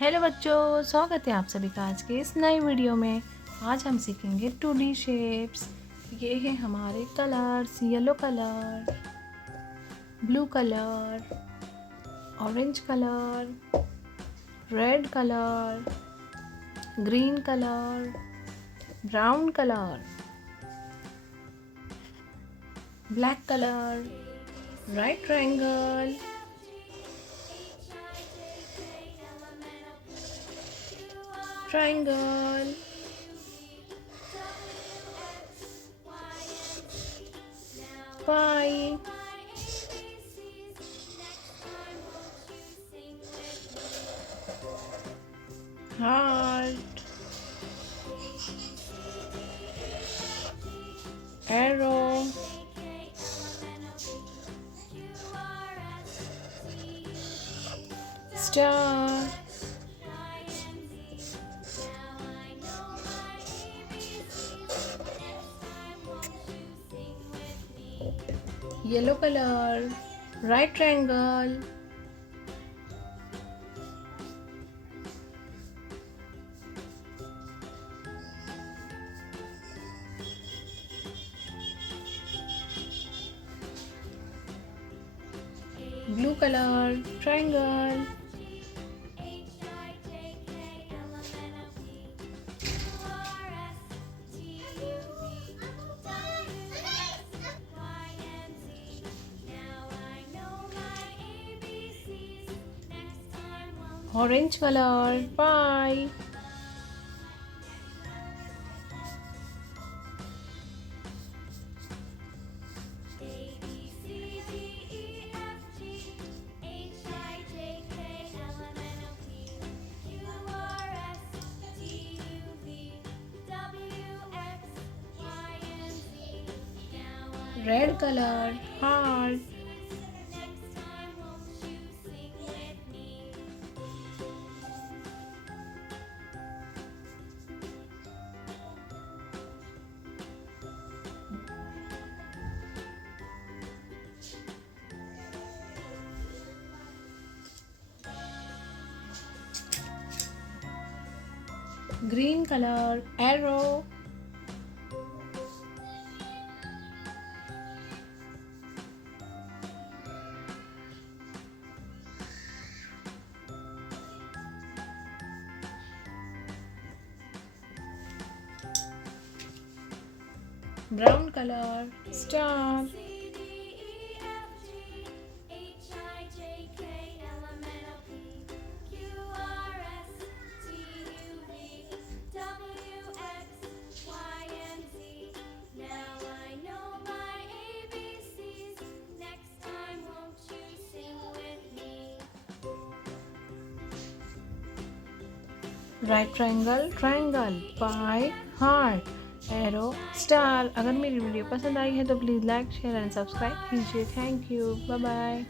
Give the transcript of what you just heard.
Hello बच्चों, स्वागत है आप सभी का आज के इस नई वीडियो में। आज हम सीखेंगे 2D शेप्स। ये है हमारे colours, yellow colour, blue colour, orange colour, red colour, green colour, brown colour, black colour, right triangle, triangle, pie, heart, arrow, star, yellow color, right triangle, blue color, triangle, orange color, pie, red color, heart, green color, arrow, brown color, star, right triangle, triangle, pie, heart, arrow, star. अगर मेरी video पसंद आई है तो please like, share and subscribe कीजिए। Thank you, bye bye.